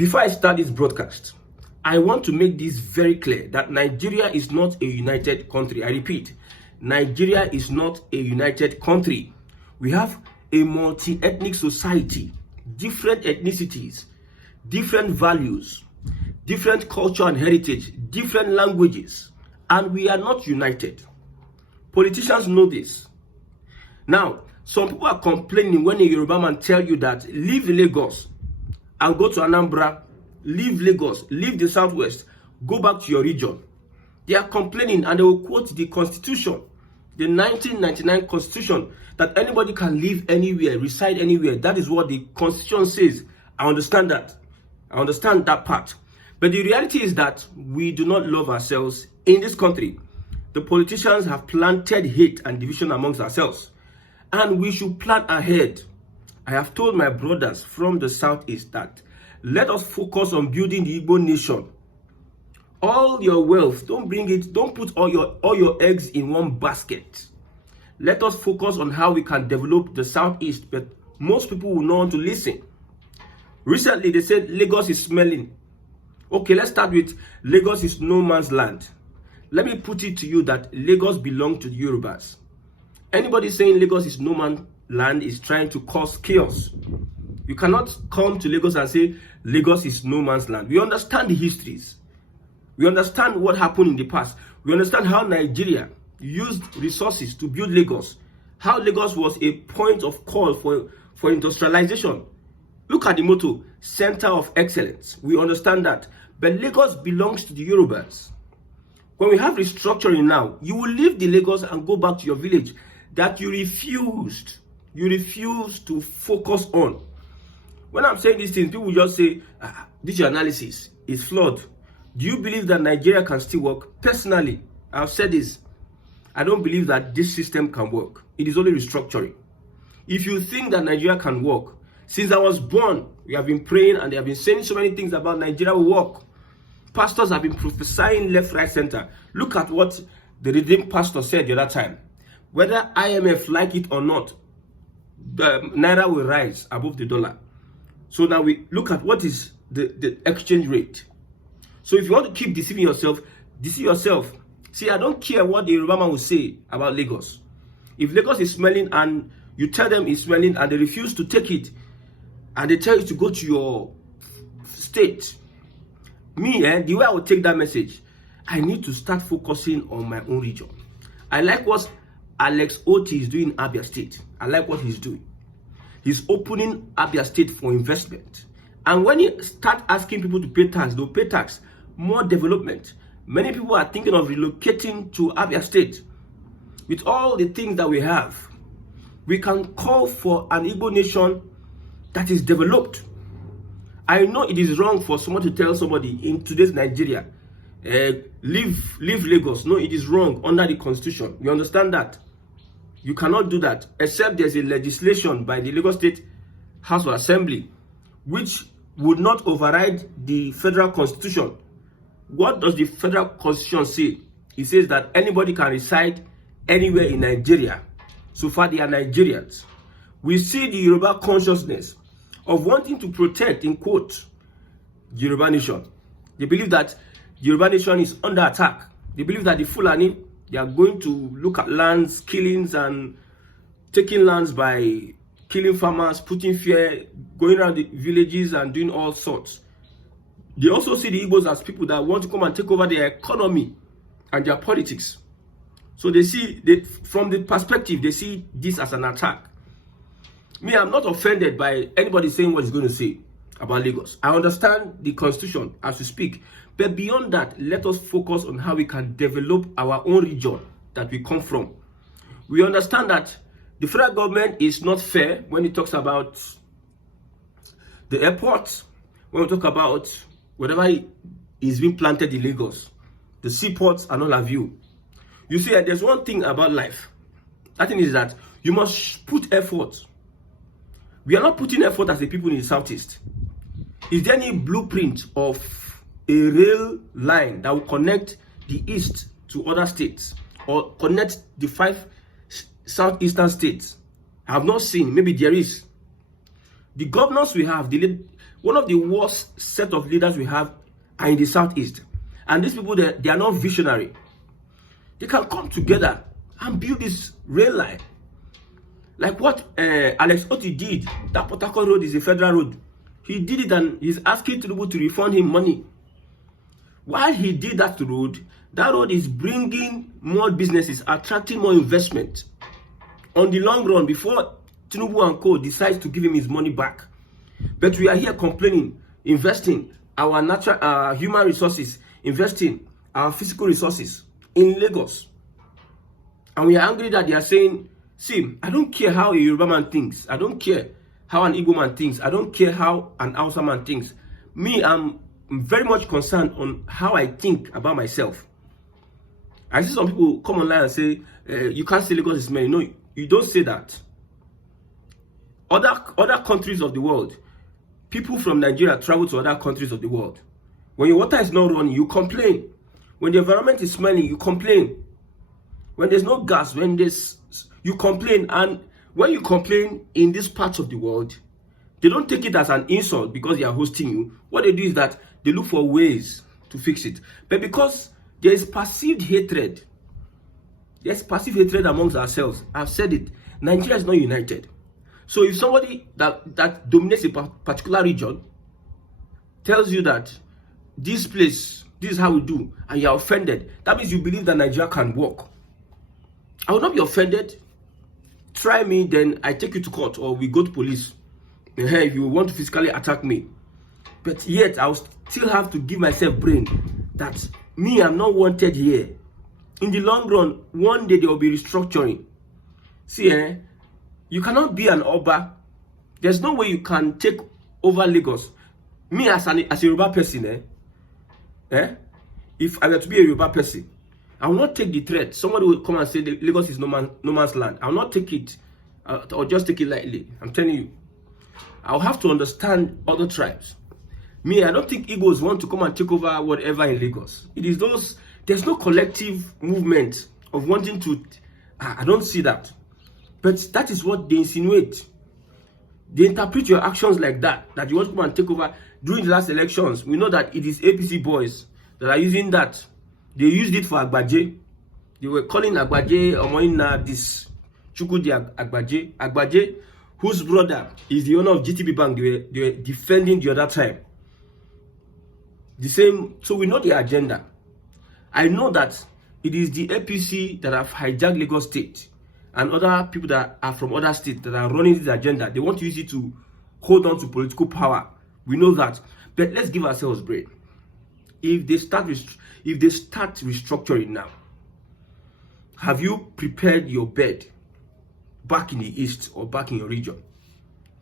Before I start this broadcast, I want to make this very clear that Nigeria is not a united country. I repeat, Nigeria is not a united country. We have a multi-ethnic society, different ethnicities, different values, different culture and heritage, different languages, and we are not united. Politicians know this. Now, some people are complaining when a Yoruba man tell you that leave Lagos and go to Anambra, leave Lagos, leave the southwest, go back to your region. They are complaining and they will quote the constitution, the 1999 constitution, that anybody can live anywhere, reside anywhere. That is what the constitution says. I understand that. I understand that part. But the reality is that we do not love ourselves in this country. The politicians have planted hate and division amongst ourselves. And we should plan ahead. I have told my brothers from the southeast that let us focus on building the Igbo nation. All your wealth, don't put all your eggs in one basket. Let us focus on how we can develop the southeast, but most people will not want to listen. Recently, they said Lagos is smelling. Okay, let's start with Lagos is no man's land. Let me put it to you that Lagos belongs to the Yorubas. Anybody saying Lagos is no man's land is trying to cause chaos. You cannot come to Lagos and say Lagos is no man's land. We understand the histories. We understand what happened in the past. We understand how Nigeria used resources to build Lagos. How Lagos was a point of call for industrialization. Look at the motto, Center of Excellence. We understand that. But Lagos belongs to the Yorubas. When we have restructuring now, you will leave the Lagos and go back to your village that you refused to focus on. When I'm saying these things, people just say, this analysis is flawed. Do you believe that Nigeria can still work? Personally, I've said this. I don't believe that this system can work. It is only restructuring. If you think that Nigeria can work, since I was born, we have been praying and they have been saying so many things about Nigeria will work. Pastors have been prophesying left, right, center. Look at what the redeemed pastor said the other time. Whether IMF like it or not, the Naira will rise above the dollar. So now we look at what is the exchange rate. So if you want to keep deceiving yourself, deceive yourself. See, I don't care what the Yoruba man will say about Lagos. If Lagos is smelling and you tell them it's smelling and they refuse to take it, and they tell you to go to your state, the way I will take that message, I need to start focusing on my own region. I like what Alex Oti is doing in Abia State. I like what he's doing. He's opening Abia State for investment. And when you start asking people to pay tax, they'll pay tax. More development. Many people are thinking of relocating to Abia State. With all the things that we have, we can call for an Igbo nation that is developed. I know it is wrong for someone to tell somebody in today's Nigeria, leave Lagos. No, it is wrong under the constitution. We understand that. You cannot do that except there's a legislation by the Lagos State House of Assembly which would not override the federal constitution. What does the federal constitution say? It says that anybody can reside anywhere in Nigeria. So far they are Nigerians. We see the Yoruba consciousness of wanting to protect, in quote, the Yoruba nation. They believe that the Yoruba nation is under attack. They believe that the Fulani, they are going to look at lands, killings, and taking lands by killing farmers, putting fear, going around the villages and doing all sorts. They also see the Igbos as people that want to come and take over their economy and their politics. So they see, from the perspective, they see this as an attack. Me, I'm not offended by anybody saying what he's going to say about Lagos. I understand the constitution as we speak. But beyond that, let us focus on how we can develop our own region that we come from. We understand that the federal government is not fair when it talks about the airport, when we talk about whatever is being planted in Lagos, the seaports and all of you. You see, there's one thing about life. That thing is that you must put effort. We are not putting effort as the people in the southeast. Is there any blueprint of a rail line that will connect the east to other states or connect the 5 southeastern states? I have not seen. Maybe there is. The governors we have, One of the worst set of leaders we have are in the southeast. And these people, they are not visionary. They can come together and build this rail line. Like what Alex Otti did. That Port Harcourt road is a federal road. He did it and he's asking Tinubu to refund him money. While he did that road is bringing more businesses, attracting more investment. On the long run, before Tinubu and co decides to give him his money back. But we are here complaining, investing our natural, human resources, investing our physical resources in Lagos. And we are angry that they are saying, see, I don't care how a Yoruba man thinks. I don't care how an Igbo man thinks. I don't care how an Hausa man thinks. Me, I'm very much concerned on how I think about myself. I see some people come online and say, you can't say Lagos is smelly. No, you don't say that. Other countries of the world, people from Nigeria travel to other countries of the world. When your water is not running, you complain. When the environment is smelling, you complain. When there's no gas, you complain. And when you complain in this part of the world, they don't take it as an insult because they are hosting you. What they do is that they look for ways to fix it. But because there is perceived hatred, there's passive hatred amongst ourselves. I've said it. Nigeria is not united. So if somebody that dominates a particular region tells you that this place, this is how we do, and you're offended, that means you believe that Nigeria can work. I will not be offended. Try me, then I take you to court or we go to police. If you want to physically attack me. But yet, I'll still have to give myself brain that me, I'm not wanted here. In the long run, one day there will be restructuring. See, you cannot be an Oba. There's no way you can take over Lagos. Me as a Yoruba person, if I were to be a Yoruba person, I will not take the threat. Somebody will come and say Lagos is no man's land. I will not take it or just take it lightly. I'm telling you. I'll have to understand other tribes. Me, I don't think Igbos want to come and take over whatever in Lagos. It is there's no collective movement of wanting to, I don't see that. But that is what they insinuate. They interpret your actions like that you want to come and take over. During the last elections, we know that it is APC boys that are using that. They used it for Agbaje. They were calling Agbaje Omoina this Chukudi Agbaje. Agbaje, whose brother is the owner of GTB Bank, they were defending the other time. The same, so we know the agenda. I know that it is the APC that have hijacked Lagos State and other people that are from other states that are running this agenda. They want to use it to hold on to political power. We know that. But let's give ourselves a break. If they start restructuring now, have you prepared your bed back in the east or back in your region?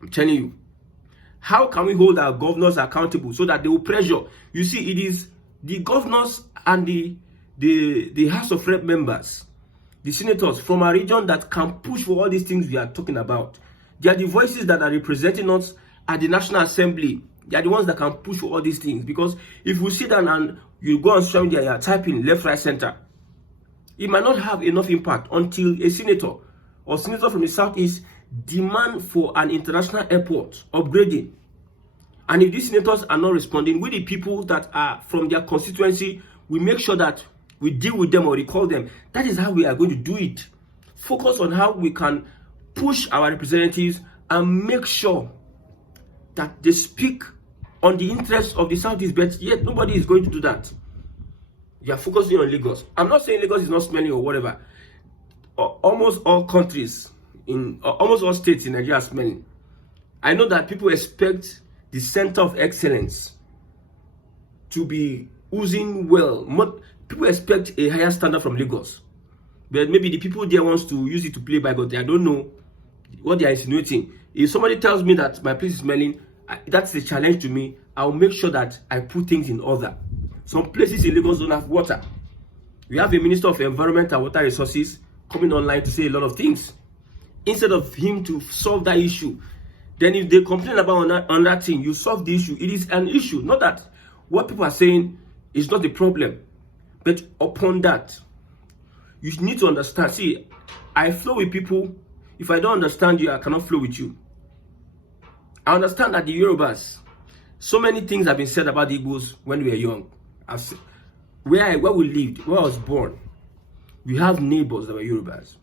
I'm telling you. How can we hold our governors accountable so that they will pressure? You see, it is the governors and the House of Rep members, the senators from our region that can push for all these things we are talking about. They are the voices that are representing us at the National Assembly. They are the ones that can push for all these things. Because if we sit down and you go on social media, you are typing left, right, center, it might not have enough impact until a senator or senator from the southeast demand for an international airport upgrading. And if these senators are not responding, we the people that are from their constituency, we make sure that we deal with them or recall them. That is how we are going to do it. Focus on how we can push our representatives and make sure that they speak on the interests of the southeast, but yet nobody is going to do that. They are focusing on Lagos. I'm not saying Lagos is not smelly or whatever. Almost all countries, in almost all states in Nigeria are smelling. I know that people expect the center of excellence to be oozing well. People expect a higher standard from Lagos. But maybe the people there wants to use it to play by God. I don't know what they are insinuating. If somebody tells me that my place is smelling, that's a challenge to me. I'll make sure that I put things in order. Some places in Lagos don't have water. We have a Minister of Environment and Water Resources coming online to say a lot of things. Instead of him to solve that issue, then if they complain about on that thing, you solve the issue. It is an issue. Not that what people are saying is not the problem. But upon that, you need to understand. See, I flow with people. If I don't understand you, I cannot flow with you. I understand that the Yorubas, So many things have been said about the Igbos when we were young. Where we lived, where I was born, we have neighbors that were Yorubas.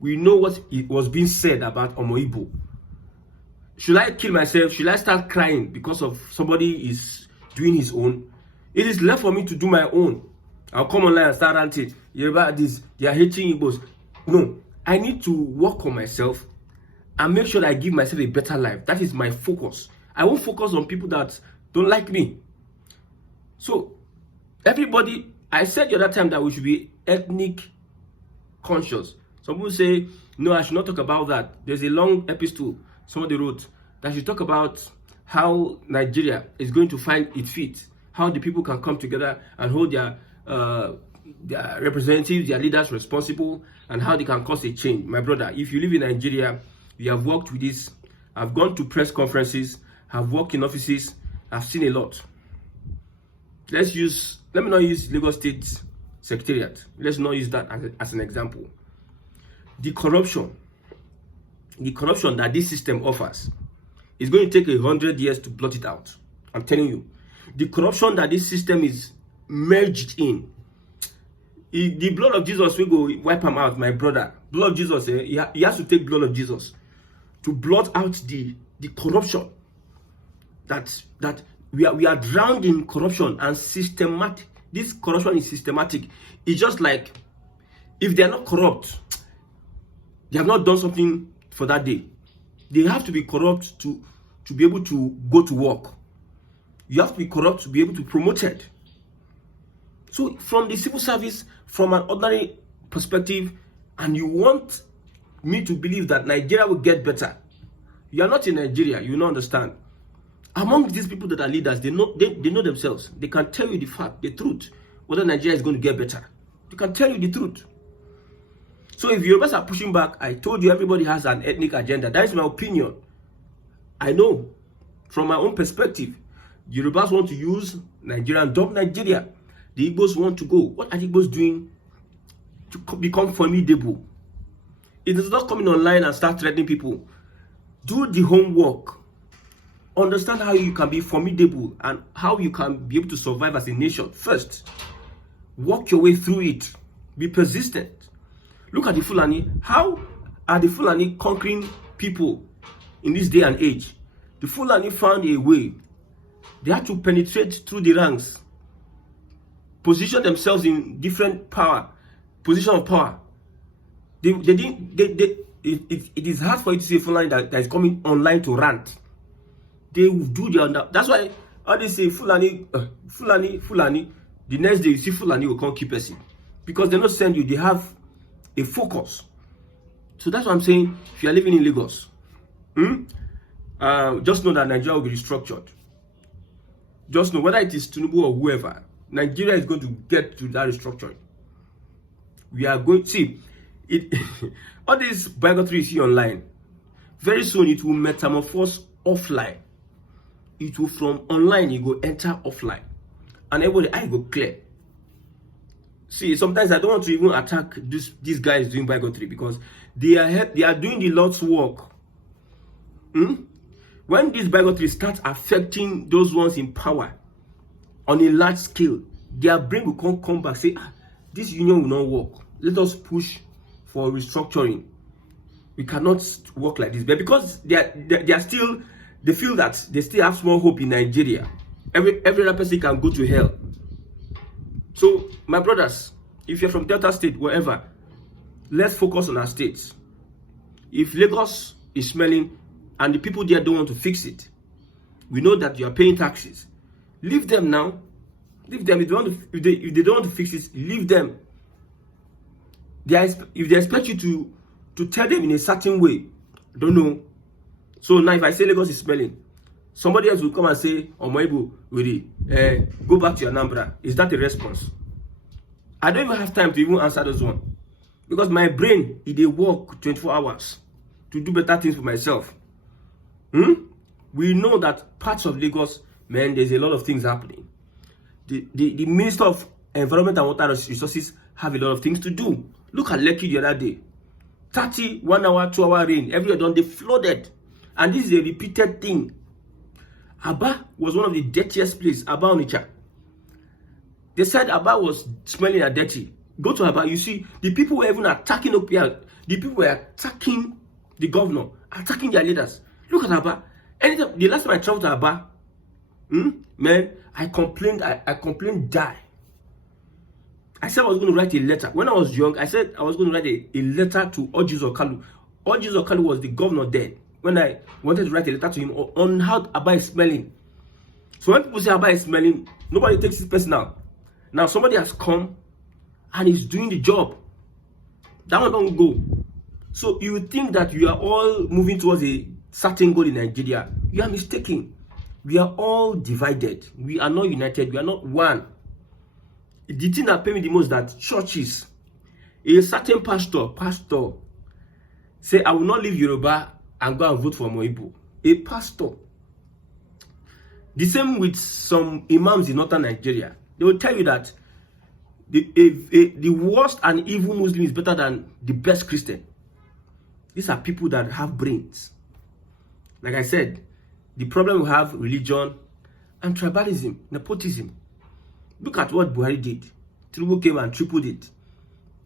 We know what it was being said about Omo Igbo. Should I kill myself? Should I start crying because of somebody is doing his own? It is left for me to do my own. I'll come online and start ranting. Yoruba this, they are hating Igbos. No, I need to work on myself and make sure that I give myself a better life. That is my focus. I won't focus on people that don't like me. So, everybody, I said the other time that we should be ethnic conscious. Some people say, no, I should not talk about that. There's a long epistle somebody wrote that should talk about how Nigeria is going to find its feet, how the people can come together and hold their representatives, their leaders responsible, and how they can cause a change. My brother, if you live in Nigeria, you have worked with this. I've gone to press conferences, I've worked in offices, I've seen a lot. Let me not use Lagos State Secretariat. Let's not use that as an example. The corruption that this system offers is going to take 100 years to blot it out. I'm telling you. The corruption that this system is merged in, the blood of Jesus will go wipe him out, my brother. Blood of Jesus, he has to take blood of Jesus to blot out the corruption that we are drowned in corruption and systematic. This corruption is systematic. It's just like if they are not corrupt, they have not done something for that day. They have to be corrupt to be able to go to work. You have to be corrupt to be able to be promoted. So from the civil service, from an ordinary perspective, and you want me to believe that Nigeria will get better. You are not in Nigeria, you will not understand. Among these people that are leaders, they know themselves. They can tell you the fact, the truth, whether Nigeria is going to get better. They can tell you the truth. So if Yorubas are pushing back, I told you everybody has an ethnic agenda. That is my opinion. I know from my own perspective, Yorubas want to use Nigeria and dump Nigeria. The Igbos want to go. What are the Igbos doing to become formidable? It is not coming online and start threatening people. Do the homework. Understand how you can be formidable and how you can be able to survive as a nation. First, work your way through it. Be persistent. Look at the Fulani. How are the Fulani conquering people in this day and age? The Fulani found a way. They had to penetrate through the ranks, position themselves in different position of power. It is hard for you to see a Fulani that is coming online to rant. They will do the that's why all they say Fulani. The next day you see Fulani will come keep person because they not send you. They have a focus. So that's what I'm saying. If you are living in Lagos, just know that Nigeria will be restructured. Just know whether it is Tinubu or whoever, Nigeria is going to get to that restructuring. We are going to see it. All these biography you see online, very soon it will metamorphose offline. It will from online, you go enter offline. And everybody, I go clear. See, sometimes I don't want to even attack these guys doing biography because they are doing the Lord's work. When this biography starts affecting those ones in power on a large scale, their brain will come back, say, this union will not work. Let us push for restructuring. We cannot work like this. But because they are still, they feel that they still have small hope in Nigeria. Every other person can go to hell. So, my brothers, if you're from Delta State, wherever, let's focus on our states. If Lagos is smelling and the people there don't want to fix it, we know that you are paying taxes. Leave them now. Leave them. If they don't want to fix it, leave them. If they expect you to tell them in a certain way, I don't know. So now if I say Lagos is smelling, somebody else will come and say, Omoibu, go back to your Anambra. Is that a response? I don't even have time to even answer those ones. Because my brain, they work 24 hours to do better things for myself. We know that parts of Lagos, man, there's a lot of things happening. The Minister of Environment and Water Resources have a lot of things to do. Look at Lekki the other day. 1 hour, 2 hour rain. Everywhere done, they flooded. And this is a repeated thing. Aba, was one of the dirtiest places, Aba Onitsha. They said Aba was smelling and dirty. Go to Aba, you see, the people were even attacking OPL. The people were attacking the governor, attacking their leaders. Look at Aba. Anytime, the last time I traveled to Aba, man, I complained, I complained, die. I said I was going to write a letter. When I was young, I said I was going to write a letter to Orji Okalu. Orji Okalu was the governor then. When I wanted to write a letter to him on how Aba is smelling. So when people say Aba is smelling, nobody takes it personal. Now somebody has come and is doing the job. That one don't go. So you think that you are all moving towards a certain goal in Nigeria. You are mistaken. We are all divided. We are not united. We are not one. The thing that paid me the most that churches, a certain pastor say, I will not leave Yoruba and go and vote for Moibu. A pastor. The same with some imams in northern Nigeria. They will tell you that the worst and evil Muslim is better than the best Christian. These are people that have brains. Like I said, the problem we have religion and tribalism, nepotism. Look at what Buhari did. Tinubu came and tripled it.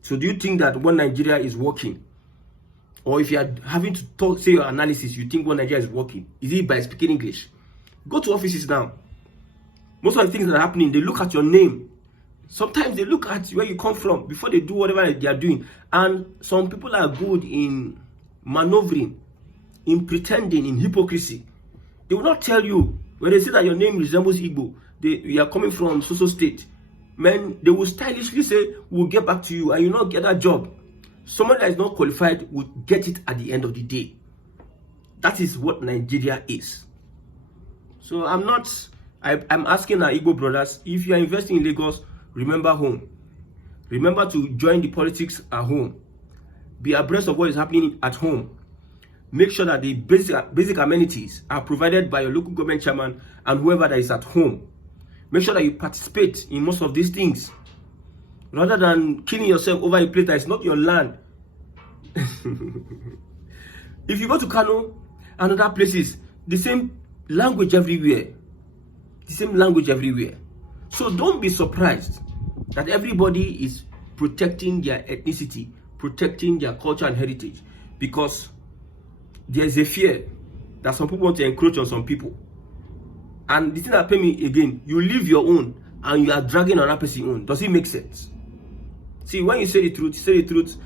So do you think that one Nigeria is working? Or if you are having to say your analysis, you think one Nigeria is working? Is it by speaking English? Go to offices now. Most of the things that are happening, they look at your name. Sometimes they look at where you come from before they do whatever they are doing. And some people are good in maneuvering, in pretending, in hypocrisy. They will not tell you when they say that your name resembles Igbo, you are coming from so state. Man, they will stylishly say, we'll get back to you, and you not get that job. Someone that is not qualified will get it at the end of the day. That is what Nigeria is. So I'm asking our Igbo brothers, if you are investing in Lagos, remember home. Remember to join the politics at home. Be abreast of what is happening at home. Make sure that the basic amenities are provided by your local government chairman and whoever that is at home. Make sure that you participate in most of these things. Rather than killing yourself over a place that is not your land. If you go to Kano and other places, the same language everywhere. The same language everywhere. So don't be surprised that everybody is protecting their ethnicity, protecting their culture and heritage. Because there is a fear that some people want to encroach on some people. And the thing that pay me again, you leave your own and you are dragging another person's own. Does it make sense? See, when you say the truth, say the truth.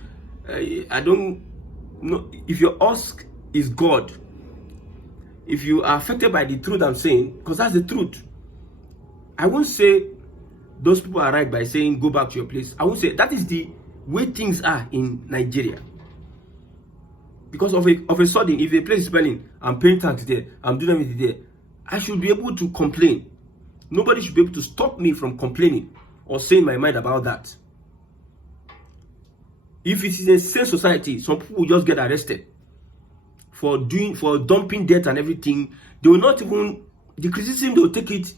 I don't know if your ask is God. If you are affected by the truth I'm saying, because that's the truth. I won't say those people are right by saying go back to your place. I won't say that is the way things are in Nigeria. Because of a sudden, if a place is spending, I'm paying tax there, I'm doing everything there, I should be able to complain. Nobody should be able to stop me from complaining or saying my mind about that. If it is a sane society, some people will just get arrested for dumping debt and everything. They will not even, the criticism, they will take it,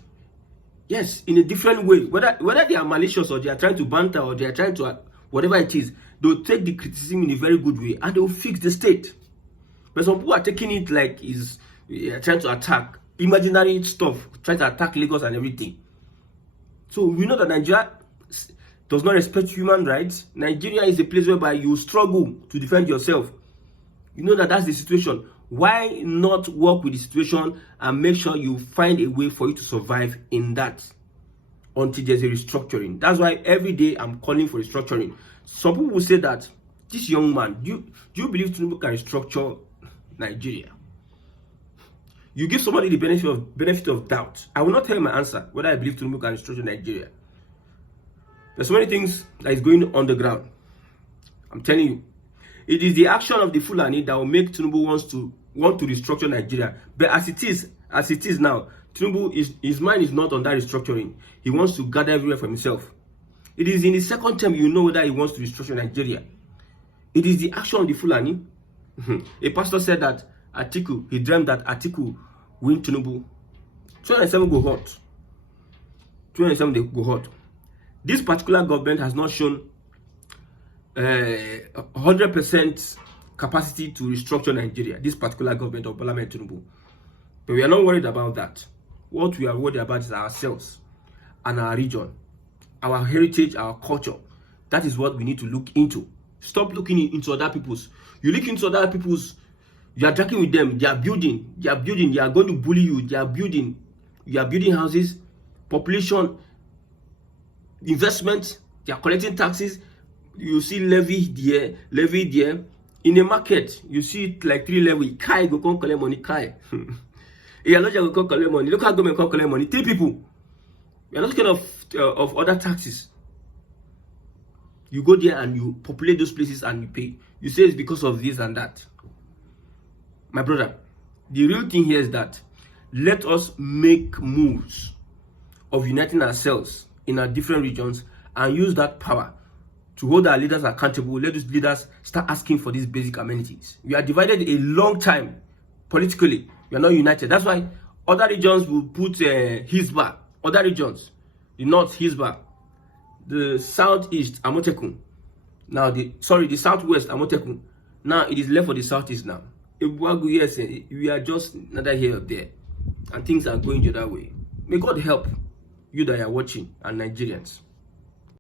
yes, in a different way. Whether they are malicious or they are trying to banter or they are trying to, whatever it is, they will take the criticism in a very good way and they will fix the state. But some people are taking it like is trying to attack imaginary stuff, trying to attack Lagos and everything. So we know that Nigeria does not respect human rights. Nigeria is a place whereby you struggle to defend yourself. You know that that's the situation. Why not work with the situation and make sure you find a way for you to survive in that until there's a restructuring? That's why every day I'm calling for restructuring. Some people will say that this young man, do you believe Tinubu can restructure Nigeria? You give somebody the benefit of doubt. I will not tell you my answer whether I believe Tinubu can restructure Nigeria. There's so many things that is going on the ground. I'm telling you. It is the action of the Fulani that will make Tinubu want to restructure Nigeria. But as it is now, Tinubu, his mind is not on that restructuring. He wants to gather everywhere for himself. It is in the second term you know whether he wants to restructure Nigeria. It is the action of the Fulani. A pastor said that Atiku, he dreamed that Atiku win Tinubu. 2007 go hot. 2007 they go hot. This particular government has not shown 100% capacity to restructure Nigeria. This particular government of Bola Tinubu. But we are not worried about that. What we are worried about is ourselves and our region, our heritage, our culture. That is what we need to look into. Stop looking into other people's. You look into other people's, you are talking with them, they are building, they are going to bully you, they are building houses, population, investment, they are collecting taxes. You see levy there. In a market, you see it like 3 levels. Kai go come collect money, Kai. Go come collect money. Local government come collect money. 3 people. You are not talking of other taxes. You go there and you populate those places and you pay. You say it's because of this and that. My brother, the real thing here is that let us make moves of uniting ourselves in our different regions and use that power to hold our leaders accountable. Let those leaders start asking for these basic amenities. We are divided a long time politically. We are not united. That's why other regions will put Hisba. Other regions, the north Hisba, the southeast Amotekun. Now the southwest Amotekun. Now it is left for the southeast now. Yes, we are just neither here or there, and things are going the other way. May God help you that are watching and Nigerians.